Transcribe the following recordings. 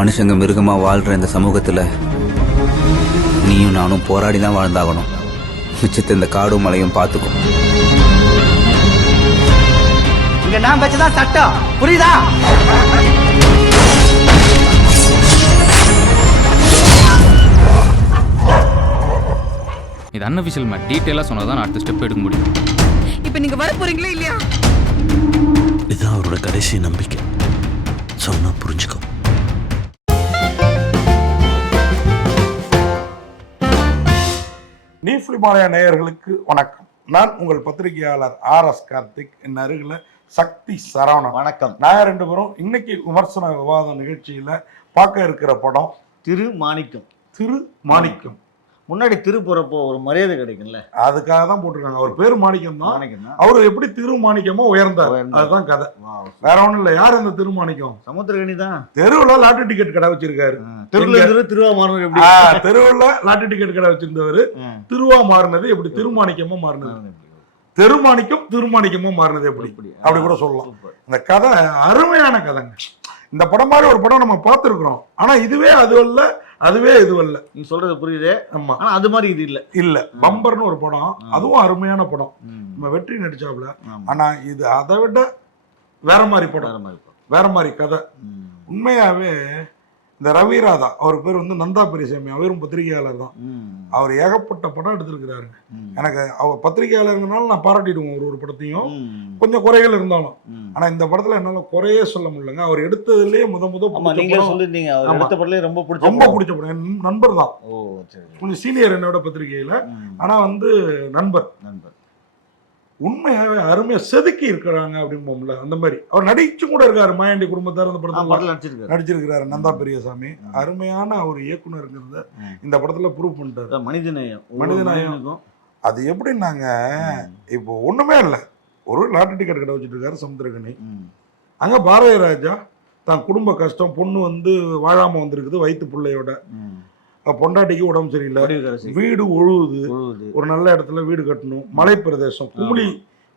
மனுஷங்க மிருகமா வாழ்ற இந்த சமூகத்துல நீயும் நானும் போராடி தான் வாழ்ந்தாகணும். மிச்சத்தை இந்த காடும் மலையும் பார்த்துக்கும். இங்க நான் வச்சதான் சட்டம், புரியுதா? இது அன்அஃபிஷியல் மேட். டீட்டெயிலாக சொன்னால் தான் அடுத்த ஸ்டெப் எடுக்க முடியும். இப்போ நீங்க வர போறீங்களா இல்லையா? இதுதான் அவரோட கடைசி நம்பிக்கை. சொன்னா புரிஞ்சுக்கோ. நீஃப்லிமாலயா நேயர்களுக்கு வணக்கம். நான் உங்கள் பத்திரிகையாளர் RS கார்த்திக். என் அருகில் சக்தி சரவணன். வணக்கம். நாங்கள் ரெண்டு பேரும் இன்னைக்கு விமர்சன விவாத நிகழ்ச்சியில பார்க்க இருக்கிற படம் திரு மாணிக்கம். திரு மாணிக்கம். முன்னாடி திரு போறப்போ ஒரு மரியாதை கிடைக்கும்ல, அதுக்காக தான் போட்டிருக்காங்க. அவர் பேர் மாணிக்கம் தான். மாணிக்கம் தான். அவரு எப்படி திரு மாணிக்கமோ உயர்ந்தார், அதுதான் கதை. வேற ஒண்ணும் இல்ல. யார் அந்த திரு மாணிக்கம்? சமுத்திரகனி தான். தெருவுல லாட்டரி டிக்கெட் கடை வச்சிருக்காரு. திருவா மாறினது எப்படி? தெருவுல லாட்டரி டிக்கெட் கடை வச்சிருந்தவர் திருவா மாறினது எப்படி? திருமாணிக்கமா மாறினது. தெருமாணிக்கம் திருமாணிக்கமா மாறினது எப்படி? அப்படி கூட சொல்லலாம். இந்த கதை அருமையான கதைங்க. இந்த படம் மாதிரி ஒரு படம் நம்ம பார்த்துருக்கிறோம். ஆனா இதுவே அது அல்ல, அதுவே இது அல்ல. நீ சொல்றது புரியுது. ஆமா, ஆனா அது மாதிரி இது இல்ல. பம்பர்னு ஒரு படம், அதுவும் அருமையான படம். நம்ம வெற்றி நடிச்சாப்ல. ஆனா இது அதை விட வேற மாதிரி படம், வேற மாதிரி கதை. உண்மையாவே இந்த ரவிராதா, அவர் பேர் வந்து நந்தா பெரியசாமி, அவரும் பத்திரிகையாளர் தான். அவர் ஏகப்பட்ட படம் எடுத்திருக்கிறாருங்க. எனக்கு அவர் பத்திரிகையாளர்னால நான் பாராட்டிடுவோம் ஒரு படத்தையும், கொஞ்சம் குறைகள் இருந்தாலும். ஆனா இந்த படத்துல என்னால குறையே சொல்ல முடியலங்க. அவர் எடுத்ததுலயே முத ரொம்ப பிடிச்ச படம். என் நண்பர் தான், கொஞ்சம் சீனியர் என்னோட பத்திரிகையில. ஆனா வந்து நண்பர். உண்மையாவே அருமையா செதுக்கி இருக்கிறாங்க அப்படிம்போம்ல, அந்த மாதிரி. அவர் நடிச்சு கூட இருக்காரு. மாயாண்டி குடும்பத்தார் அந்த படத்துல நடிச்சிருக்கிறாரு. நந்தா பெரியசாமி அருமையான ஒரு இயக்குனருங்கிறத இந்த படத்துல ப்ரூவ் பண்ணிட்டாரு. மனிதநேயம். அது எப்படின்னாங்க, இப்போ ஒண்ணுமே இல்லை, ஒரு லாட்டரி டிக்கெட் கடை வச்சுட்டு இருக்காரு சமுத்திரகனி. அங்க பாரதி ராஜா தான் குடும்ப கஷ்டம், பொண்ணு வந்து வாழாம வந்திருக்குது வயிற்று பிள்ளையோட, பொண்டாட்டிக்கு உடம்பு சரியில்லை, வீடு ஒழுகுது, ஒரு நல்ல இடத்துல வீடு கட்டணும், மலை பிரதேசம்,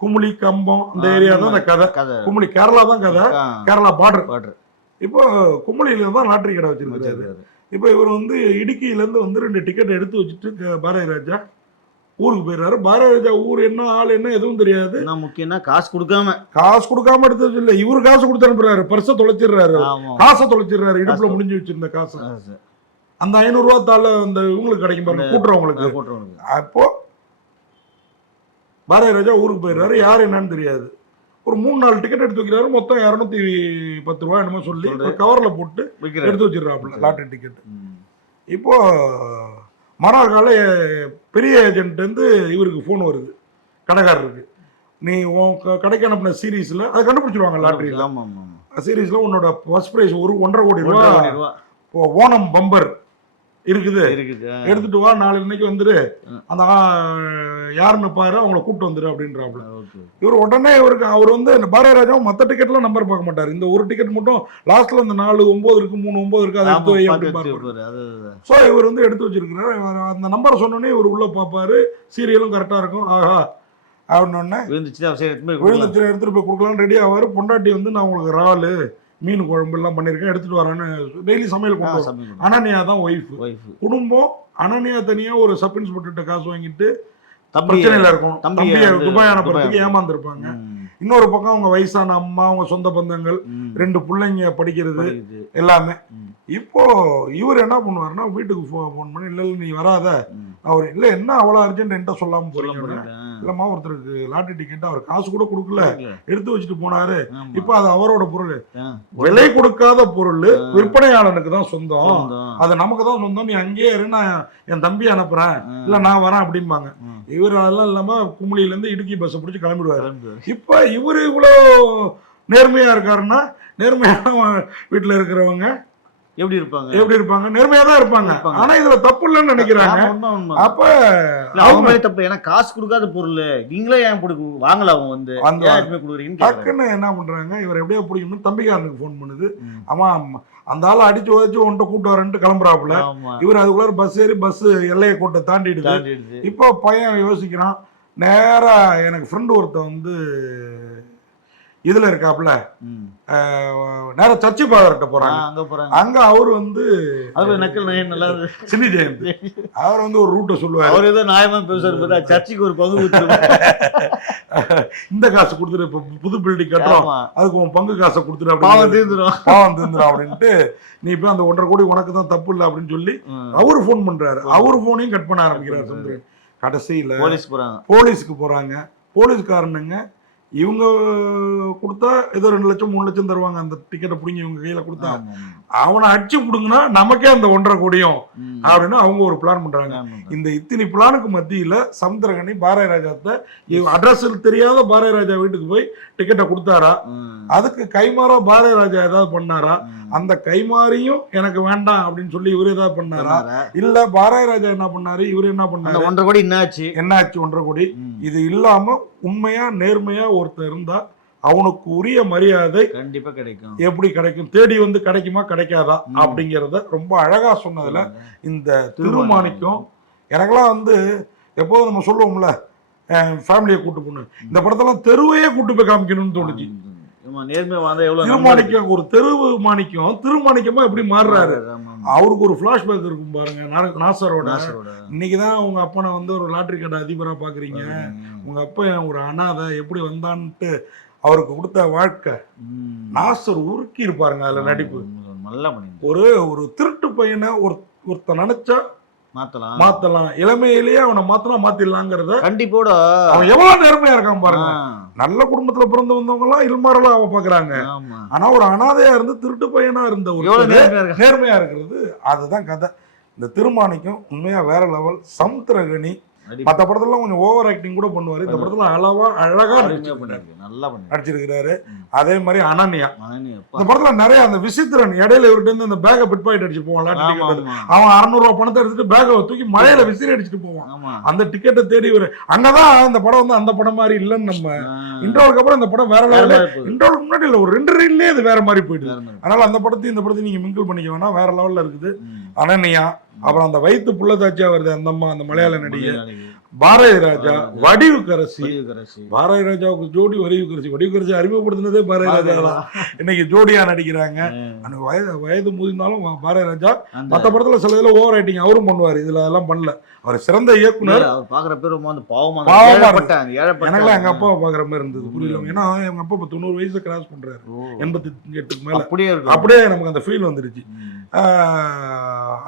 குமுளி கம்பம் அந்த ஏரியா தான் அந்த கதை. குமுளி கேரளா தான் கதை, கேரளா பார்டர். இப்போ குமுளியில தான் லாட்டரி கடை வச்சிருக்காரு. இப்போ இவர் வந்து இடுக்கியில இருந்து வந்து 2 டிக்கெட் எடுத்து வச்சுட்டு பாரதி ராஜா ஊருக்கு போயிடுறாரு. பாரதி ராஜா ஊர் என்ன ஆள் என்ன எதுவும் தெரியாது. முக்கியம்னா காசு கொடுக்காம எடுத்து இல்ல, இவரு காசு கொடுத்து அனுப்புறாரு. பர்ஸை தொலைச்சிடுறாரு, காசை தொலைச்சிடுறாரு, இடுப்புல முடிஞ்சு வச்சிருந்த காசு. அந்த 500 ரூபா தாள அந்த இவங்களுக்கு கிடைக்கும் பாருங்க, கூட்டுறவங்களுக்கு. அப்போ பாரதி ராஜா ஊருக்கு போயிடுறாரு. யாரு என்னன்னு தெரியாது. ஒரு 3-4 டிக்கெட் எடுத்து வைக்கிறாரு. மொத்தம் 210 ரூபா என்னமோ சொல்லி கவர்ல போட்டு எடுத்து வச்சிடறாப்புல லாட்டரி டிக்கெட். இப்போ மறுநாள் காலை பெரிய ஏஜென்ட் வந்து இவருக்கு போன் வருது, கடைக்காரருக்கு. நீ உன் கடைக்கு அனுப்பின சீரீஸ்ல அதை கண்டுபிடிச்சிருவாங்க. லாட்டரியில சீரீஸ்ல உன்னோட ஃபர்ஸ்ட் பிரைஸ் 1.5 கோடி ரூபா ஓணம் பம்பர் இருக்குது, எடுத்துட்டு வா, நாளை இன்னைக்கு வந்துரு, அந்த யாருன்னு பாரு, அவங்களை கூப்பிட்டு வந்துரு அப்படின்றாப்புல. இவர் உடனே அவர் வந்து பாரதி ராஜா மற்ற டிக்கெட்லாம் நம்பர் பார்க்க மாட்டாரு. இந்த ஒரு டிக்கெட் மட்டும் லாஸ்ட்ல இந்த 4 9 இருக்கு, 3 9 இருக்கு, அதை எடுத்து வை அப்படின்னு. ஸோ இவர் வந்து எடுத்து வச்சிருக்கிறாரு. அந்த நம்பரை சொன்னோடனே இவர் உள்ள பார்ப்பாரு, சீரியலும் கரெக்டா இருக்கும். ஆஹா அப்படின்னு விழுந்துச்சு, எடுத்துட்டு போய் கொடுக்கலான்னு ரெடி ஆவாரு. பொண்டாட்டி வந்து நான் உங்களுக்கு இறாலு மீன் குழம்பு எல்லாம் பண்ணிருக்கேன், எடுத்துட்டு வரேன்னு டெய்லி சமையல் கொண்டு. அனன்யா தான் ஒய்ஃப். குடும்பம் அனன்யா தனியா ஒரு சப் இன்ஸ்பெக்டர் காசு வாங்கிட்டு பிரச்சனையில இருக்கும். தம்பியை துபாய் அனுப்புறதுக்கு ஏமாந்துருப்பாங்க. இன்னொரு பக்கம் அவங்க வயசான அம்மா, அவங்க சொந்த பந்தங்கள், 2 பிள்ளைங்க படிக்கிறது எல்லாமே. இப்போ இவர் என்ன பண்ணுவாருன்னா, வீட்டுக்கு போன் பண்ணி, இல்ல நீ வராத, அவர் இல்ல என்ன அவ்வளவு அர்ஜென்ட் என்கிட்ட சொல்லாம போறீங்க. இல்லம்மா, ஒருத்தருக்கு லாட்டரி டிக்கெட் அவர் காசு கூட கொடுக்கல, எடுத்து வச்சுட்டு போனாரு. இப்ப அது அவரோட பொருள், விலை கொடுக்காத பொருள், விற்பனையாளனுக்கு தான் சொந்தம், அது நமக்கு தான் சொந்தம், நீ அங்கேயே இரு, நான் என் தம்பி அனுப்புறேன், இல்ல நான் வரேன் அப்படிம்பாங்க. இவர் அதெல்லாம் இல்லாம குமுளியில இருந்து இடுக்கி பஸ் பிடிச்சி கிளம்பிடுவாரு. இப்ப இவரு இவ்வளவு நேர்மையா இருக்காருன்னா, நேர்மையான வீட்டுல இருக்கிறவங்க எப்படி இருப்பாங்க? நேர்மையா தான் இருப்பாங்க. ஆனா இதுல தப்பு இல்லைன்னு நினைக்கிறாங்க. அப்ப அவங்க தப்பு. ஏன்னா காசு கொடுக்காத பொருள் நீங்களே ஏன் வாங்கல, அவங்க வந்து டக்குன்னு என்ன பண்றாங்க, இவர் எப்படியா பிடிக்கணும், தம்பிக்காரனுக்கு போன் பண்ணுது. ஆமா, அந்த ஆளை அடிச்சு உதச்சு உன்ட்ட கூட்டு வரேன்ட்டு கிளம்புறாப்புல. இவர் அதுக்குள்ளார பஸ் ஏறி பஸ் எல்லையை கூட்ட தாண்டிடுது. இப்போ பையன் யோசிக்கிறான். நேரா எனக்கு ஃப்ரெண்டு ஒருத்தன் வந்து இதுல இருக்காப்ல ம். நேரம் சர்ச்சி பாதர்கிட்ட போறாங்க. அங்க போறாங்க. அங்க அவர் வந்து அது நக்கல் நயம் நல்லா இருக்கு. சின்னி ஜெயந்த் அவர் வந்து ஒரு ரூட்டை சொல்லுவாரு. அவர் ஏதோ நியாயமா பேசுறாரு பார்த்தா சர்ச்சுக்கு ஒரு பங்கு இந்த காசு கொடுத்துட்டு இப்ப புது பில்டிங் கட்டுறோம் அதுக்கு உன் பங்கு காசை கொடுத்துட்டு பாவம் தீர்ந்துரும் அப்படின்ட்டு நீ இப்ப அந்த 1.5 கோடி உனக்கு தான் தப்பு இல்லை அப்படின்னு சொல்லி அவரு போன் பண்றாரு. அவரு போனையும் கட் பண்ண ஆரம்பிக்கிறாரு சந்திரன். கடைசியில போலீஸ்க்கு போறாங்க. போலீஸ்காரனுங்க இவங்க கொடுத்தா ஏதோ 2 லட்சம் 3 லட்சம் தருவாங்க. அந்த டிக்கெட்டை பிடிங்கி இவங்க கையில கொடுத்தா அவனை அடிச்சு கொடுங்கன்னா நமக்கே அந்த 1.5 கோடியும் அப்படின்னு அவங்க ஒரு பிளான் பண்றாங்க. இந்த இத்தனை பிளானுக்கு மத்தியில சமுத்திரகனி பாரதிய ராஜாத்த அட்ரஸ் தெரியாத பாரதிய ராஜா வீட்டுக்கு போய் டிக்கெட்டை கொடுத்தாரா? அதுக்கு கைமாறா பாரதிய ராஜா ஏதாவது பண்ணாரா? அந்த கைமாறியும் எனக்கு வேண்டாம் அப்படின்னு சொல்லி இவரு ஏதாவது பண்ணாரா? இல்ல பாரதிய ராஜா என்ன பண்ணாரு, இவரு என்ன பண்ணாரு? 1.5 கோடி என்னாச்சு 1.5 கோடி. இது இல்லாம உண்மையா நேர்மையா ஒருத்தர் இருந்தா அவனுக்கு உரிய மரியாதை கண்டிப்பா கிடைக்கும். எப்படி கிடைக்கும், தேடி வந்து கிடைக்குமா கிடைக்காதா அப்படிங்கறத ரொம்ப அழகா சொன்னதுல இந்த திருமாணிக்கம் எனக்கெல்லாம் வந்து எப்போதும் நம்ம சொல்லுவோம்ல ஃபேமிலியை கூட்டு போகணும், இந்த படத்தெல்லாம் தெருவையே கூட்டு போய் காமிக்கணும்னு தோணுச்சு. திருமாணிக்கம் ஒரு தெருவு மாணிக்கம் திருமாணிக்கமா எப்படி மாறுறாரு. அவருக்கு ஒரு பிளாஷ்பேக் இருக்கும் பாருங்க நாசரோட. இன்னைக்குதான் உங்க அப்பனை வந்து ஒரு லாட்டரி கடை அதிபரா பாக்குறீங்க, உங்க அப்பா ஒரு அனாதை எப்படி வந்தான்ட்டு அவருக்கு கொடுத்த வாழ்க்கை. நாசர் உருக்கி இருப்பாருங்க அதுல நடிப்பு. ஒரு திருட்டு பையனை ஒருத்த நினைச்சா மாத்தலாம், இளமையிலேயே அவனை மாத்திடலாங்கிறத கண்டிப்போட அவன் எவ்வளவு நேர்மையா இருக்கான் பாருங்க. நல்ல குடும்பத்துல பிறந்து வந்தவங்க எல்லாம் இல்மாரலா அவ பாக்குறாங்க. ஆனா ஒரு அனாதையா இருந்து திருட்டு பையனா இருந்த ஒரு நேர்மையா இருக்கிறது அதுதான் கதை. இந்த திருமாணிக்கம் உண்மையா வேற லெவல். சமுத்திரகனி மற்ற படத்துல கொஞ்சம் ஓவர் ஆக்டிங் கூட பண்ணுவாரு, இந்த படத்துல அழகா நடிச்சிருக்கிறாரு. அதே மாதிரி அனன்யா இந்த படத்துல நிறைய அந்த விசித்திரன் இடையில இவர்கிட்ட இருந்து அந்த பேக்கை பிட் பாயிண்ட் அடிச்சுட்டு போவான். அவன் 600 ரூபாய் பணத்தை எடுத்துட்டு பேக்கை தூக்கி மழையில விசிறி அடிச்சுட்டு போவான். அந்த டிக்கெட்டை தேடி வரும். அங்கதான் இந்த படம் வந்து அந்த படம் மாதிரி இல்லைன்னு நம்ம இன்ட்ரோலுக்கு அப்புறம் இந்த படம் வேற லெவல்ல, இன்ட்ரோலுக்கு முன்னாடி இல்ல ஒரு 2 ரீல்லே இது வேற மாதிரி போயிடுது. அதனால அந்த படத்தையும் இந்த படத்தையும் நீங்க மிங்கிள் பண்ணிக்க வேணாம், வேற லெவல்ல இருக்குது. அனன்யா அப்புறம் அந்த வயிற்று புள்ளதாச்சியா வருது அந்த அம்மா, அந்த மலையாள நடிகை பாரதி ராஜா, வடிவுக்கரசி. பாரதி ராஜாவுக்கு ஜோடி வடிவுக்கரசி அறிமுகப்படுத்தினதே பாரதி ராஜா தான். இன்னைக்கு ஜோடியா நடிக்கிறாங்க. வயது முதிர்ந்தாலும் பாரதி ராஜா மற்ற படத்துல சில இதுல ஓவர் ரைட்டிங் அவரும் பண்ணுவாரு, இதுல அதெல்லாம் பண்ணல. அவர் சிறந்த இயக்குனர். எனக்குலாம் எங்க அப்பாவை பாக்குற மாதிரி இருந்தது, புரியல. ஏன்னா எங்க அப்பா 90 வயசு கிராஸ் பண்றாரு, 88க்கு மேல. அப்படியே நமக்கு அந்த ஃபீல் வந்துருச்சு.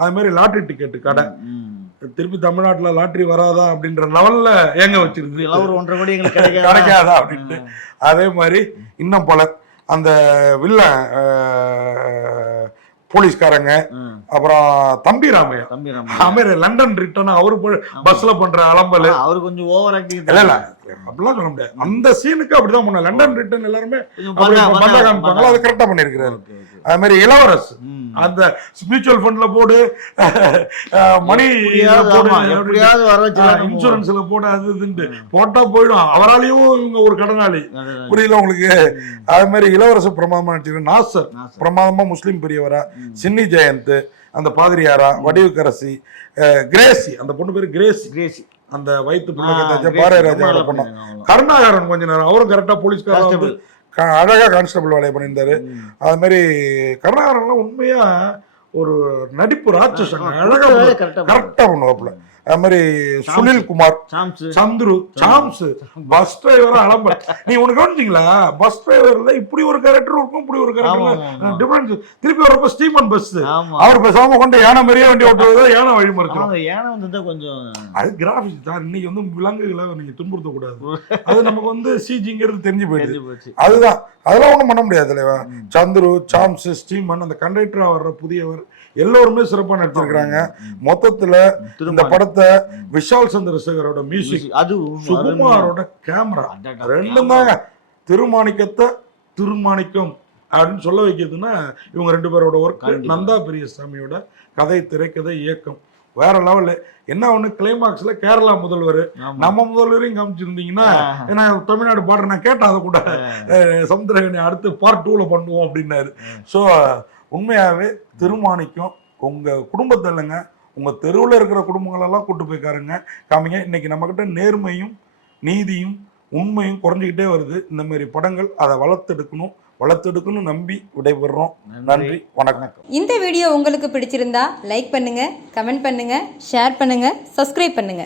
அது மாதிரி லாட்டரி டிக்கெட் கடை திருப்பி தமிழ்நாட்டுல லாட்டரி வராதா அப்படின்ற லெவல்ல ஏங்க வச்சிருக்கு, 1.5 கோடி கிடைக்காதா அப்படின்ட்டு. அதே மாதிரி இன்னும் பல அந்த வில்ல போலீஸ்காரங்க, அப்புறம் தம்பி ராமையா லண்டன் ரிட்டர்ன் அவரு பஸ்ல பண்ற அலம்பல் அவரு கொஞ்சம் ஓவர் ஆக்டிங் இல்ல அப்படிலாம் சொல்ல முடியாது. அந்த சீனுக்கு அப்படிதான் பண்ண லண்டன் ரிட்டர்ன் எல்லாருமே காமிப்பாங்களோ அது கரெக்டா பண்ணிருக்கிறாரு. அது மாதிரி இளவரசு அந்த மியூச்சுவல் ஃபண்ட்ல போடு, மணி இன்சூரன்ஸ்ல போடு, அது இதுன்னு போட்டா போயிடும். அவராலையும் இவங்க ஒரு கடனாளி, புரியல உங்களுக்கு. அது மாதிரி இளவரசு பிரமாதமா நடிச்சிருக்க. நாசர் பிரமாதமா முஸ்லீம் பெரியவரா, சின்னி ஜெயந்த் அந்த பாதிரியாரா, வடிவுக்கரசி, கிரேசி அந்த பொண்ணு பேரு கிரேசி அந்த வயிற்று பிள்ளை பாரதி ராஜா பண்ணோம். கருணாகரன் கொஞ்ச நேரம் அவரும் கரெக்டா போலீஸ்காரர் அழகா கான்ஸ்டபிள் வேலையை பண்ணியிருந்தாரு. அது மாதிரி கருணாகரன்லாம் உண்மையா ஒரு நடிப்பு ராட்சசங்க, அழகா கரெக்டா பண்ணுவாப்புல. அது மாதிரி சுனில் குமார், சந்துரு, சாம்ஸ் பஸ் டிரைவரா அலம்பல். நீ உனக்கு கவனிச்சிங்களா, பஸ் டிரைவர்ல இப்படி ஒரு கேரக்டர் இருக்கும், இப்படி ஒரு கேரக்டர் டிஃபரன்ஸ். திருப்பி வரப்ப ஸ்டீமன் பஸ் அவர் பேசாம கொண்டு யானை மாதிரியே வண்டி ஓட்டுறது, யானை வழி மறுக்கிறோம். யானை வந்து கொஞ்சம் அது கிராபிக்ஸ் தான். இன்னைக்கு வந்து விலங்குகளை நீங்க துன்புறுத்த கூடாது, அது நமக்கு வந்து சிஜிங்கிறது தெரிஞ்சு போயிடுச்சு. அதுதான், அதெல்லாம் ஒண்ணும் பண்ண முடியாது தலைவா. சந்துரு, சாம்ஸ், ஸ்டீமன் அந்த கண்டக்டரா வர்ற புதியவர் எல்லோருமே சிறப்பா நடிச்சிருக்காங்க. மொத்தத்துல இந்த படத்தை விஷால் சந்திரசேகரோட மியூசிக், சுகுமாரோட கேமரா, ரெண்டும் தாங்க திருமாணிக்கம் அப்படின்னு சொல்ல வைக்கிறதுன்னா இவங்க 2 பேரோட ஒர்க். நந்தா பெரியசாமியோட கதை, திரைக்கதை, இயக்கம் வேற லெவல். என்ன ஒண்ணு கிளைமாக்ஸ்ல கேரளா முதல்வர் நம்ம முதல்வரையும் காமிச்சிருந்தீங்கன்னா, ஏன்னா தமிழ்நாடு பாடுற நான் கேட்டேன், அதை கூட சமுத்திரகனி அடுத்து பார்ட் 2ல பண்ணுவோம் அப்படின்னாரு. ஸோ உண்மையாவே திருமாணிக்கம் உங்க குடும்பத்தை இல்லைங்க, உங்க தெருவில் இருக்கிற குடும்பங்களெல்லாம் கூட்டு போய் காமிங்க. இன்னைக்கு நம்ம கிட்ட நேர்மையும் நீதியும் உண்மையும் குறைஞ்சிக்கிட்டே வருது. இந்த மாதிரி படங்கள் அதை வளர்த்தெடுக்கணும் நம்பி விடைபெறுறோம். நன்றி, வணக்கம். இந்த வீடியோ உங்களுக்கு பிடிச்சிருந்தா லைக் பண்ணுங்க, கமெண்ட் பண்ணுங்க, ஷேர் பண்ணுங்க, சப்ஸ்கிரைப் பண்ணுங்க.